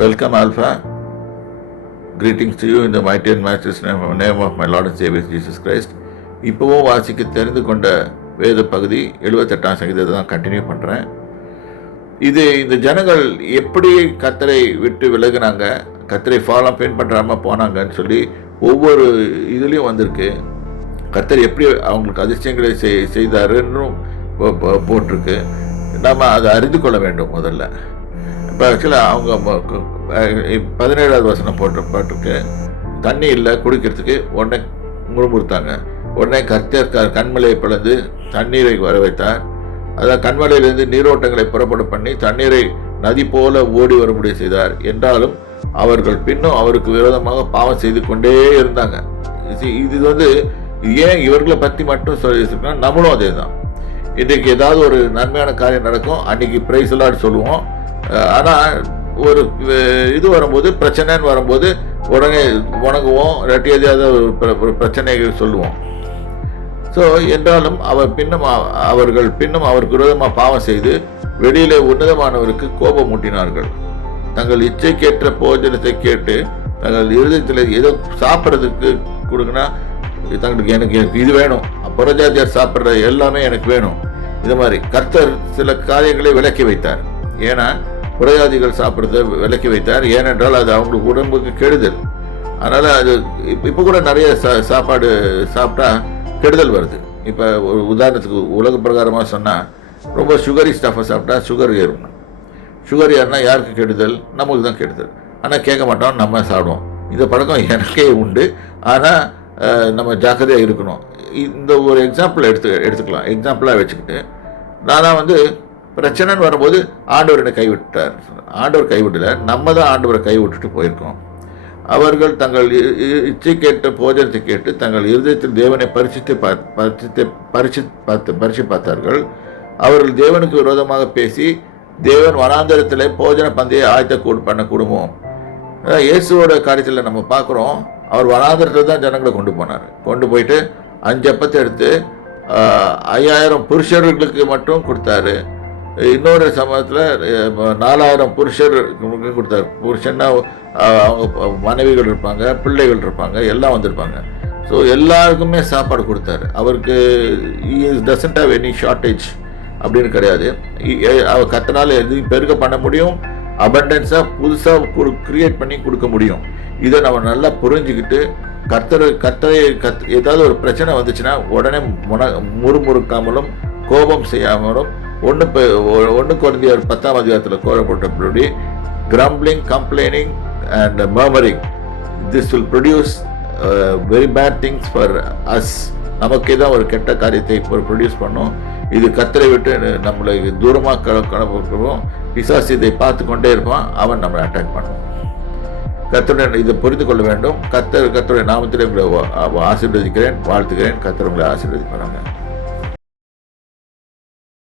Welcome, Alpha. Greetings to you in the mighty and matchless name of my Lord and Savior Jesus Christ. இப்போவும் வாசிக்க தெரிந்து கொண்ட வேத பகுதி 78ஆம் சங்கீதத்தை தான் கண்டினியூ பண்ணுறேன். இந்த ஜனங்கள் எப்படி கர்த்தரை விட்டு விலகுனாங்க, கர்த்தரை ஃபாலோ பின்பற்றாமல் போனாங்கன்னு சொல்லி ஒவ்வொரு இதுலேயும் வந்திருக்கு. கர்த்தர் எப்படி அவங்களுக்கு அதிசயங்களை செய்தாருன்னு போட்டிருக்கு. நம்ம அதை அறிந்து கொள்ள வேண்டும் முதல்ல. இப்போ ஆக்சுவலாக அவங்க 17வது வசனம் போட்டிருக்கு, தண்ணி இல்லை குடிக்கிறதுக்கு. உடனே முறுமுறுத்தாங்க. உடனே கர்த்தர் கண்மலையை பிளந்து தண்ணீரை வர வைத்தார். அதாவது கண்மலையிலிருந்து நீரோட்டங்களை புறப்பட பண்ணி தண்ணீரை நதி போல ஓடி வரும்படி செய்தார். என்றாலும் அவர்கள் பின்னும் அவருக்கு விரோதமாக பாவம் செய்து கொண்டே இருந்தாங்க. இது ஏன் இவர்களை பற்றி மட்டும் சொல்லியிருக்கோம்னா, நம்மளும் அதே தான். இன்றைக்கு ஏதாவது ஒரு நன்மையான காரியம் நடக்கும், அன்றைக்கி பிரைஸ் எல்லாம் சொல்லுவோம். ஆனால் ஒரு இது வரும்போது, பிரச்சனைன்னு வரும்போது உடனே வணங்குவோம், இல்லாட்டி எதையாவது ஒரு பிரச்சனைகள் சொல்லுவோம். ஸோ என்றாலும் அவர்கள் பின்னும் அவருக்கு விரோதமாக பாவம் செய்து வெளியிலே உன்னதமானவருக்கு கோபம் மூட்டினார்கள். தங்கள் இச்சைக்கேற்ற போஜனத்தை கேட்டு தங்கள் இருதயத்தில் ஏதோ சாப்பிட்றதுக்கு கொடுக்குன்னா, தங்களுக்கு எனக்கு இது வேணும், புறஜாதியார் சாப்பிட்ற எல்லாமே எனக்கு வேணும். இது மாதிரி கர்த்தர் சில காரியங்களை விலக்கி வைத்தார். ஏன்னா புறஜாதிகள் சாப்பிட்றத விலக்கி வைத்தார். ஏனென்றால் அது அவங்களுக்கு உடம்புக்கு கெடுதல். அதனால் அது இப்போ கூட நிறைய சாப்பாடு சாப்பிட்டா கெடுதல் வருது. இப்போ ஒரு உதாரணத்துக்கு உலக பிரகாரமாக சொன்னால், ரொம்ப சுகரி ஸ்டஃப்பை சாப்பிட்டா சுகர் ஏறும். சுகர் ஏறினா யாருக்கு கெடுதல்? நமக்கு தான் கெடுதல். ஆனால் கேட்க மாட்டோம், நம்ம சாப்பிடுவோம். இந்த பழக்கம் எனக்கே உண்டு. ஆனால் நம்ம ஜாக்கிரதையாக இருக்கணும். இந்த ஒரு எக்ஸாம்பிள் எடுத்துக்கலாம். எக்ஸாம்பிளாக வச்சுக்கிட்டு, நான் பிரச்சனைன்னு வரும்போது ஆண்டவர் என்னை கைவிட்டார். ஆண்டவர் கைவிடலை, நம்ம தான் ஆண்டவரை கைவிட்டுட்டு போயிருக்கோம். அவர்கள் தங்கள் இச்சை கேட்ட போஜனத்தை கேட்டு தங்கள் இருதயத்தில் தேவனை பரிசு பார்த்தார்கள். அவர்கள் தேவனுக்கு விரோதமாக பேசி தேவன் வனாந்தரத்தில் போஜன பந்தையை பண்ண குடும்பம். இயேசுவோட காரியத்தில் நம்ம பார்க்குறோம். அவர் வனாந்தரத்தில் தான் ஜனங்களை கொண்டு போயிட்டு 5 அப்பத்தை எடுத்து 5000 புருஷர்களுக்கு மட்டும் கொடுத்தாரு. இன்னொரு சமயத்தில் 4000 புருஷர்களுக்கு கொடுத்தாரு. புருஷன்னா அவங்க மனைவிகள் இருப்பாங்க, பிள்ளைகள் இருப்பாங்க, எல்லாம் வந்திருப்பாங்க. ஸோ எல்லாருக்குமே சாப்பாடு கொடுத்தாரு. அவருக்கு டசன்ட் ஹவ் எனி ஷார்ட்டேஜ் அப்படின்னு கிடையாது. அவர் கத்தனால எதையும் பெருக பண்ண முடியும், அபண்டன்ஸாக புதுசாக கிரியேட் பண்ணி கொடுக்க முடியும். இதை நம்ம நல்லா புரிஞ்சுக்கிட்டு கர்த்தரை ஏதாவது ஒரு பிரச்சனை வந்துச்சுன்னா உடனே முறுமுறுக்காமலும் கோபம் செய்யாமலும் 1 கொரிந்தியர் 10ஆம் அதிகாரத்தில் கோரப்பட்டபடி grumbling, complaining and murmuring, this will produce very bad things for us. நமக்கே தான் ஒரு கெட்ட காரியத்தை ப்ரொடியூஸ் பண்ணோம். இது கர்த்தரை விட்டு நம்மளை தூரமாக கிளம்புவோம். பிசாசு இதை பார்த்து கொண்டே இருப்பான், அவன் நம்மளை அட்டாக் பண்ணுவான். கர்த்தருடன் இதை புரிந்து கொள்ள வேண்டும். கர்த்தருடைய நாமத்திலே உங்களை ஆசீர்வதிக்கிறேன், வாழ்த்துக்கிறேன். கர்த்தர் உங்களை ஆசீர்வதிப்பாங்க.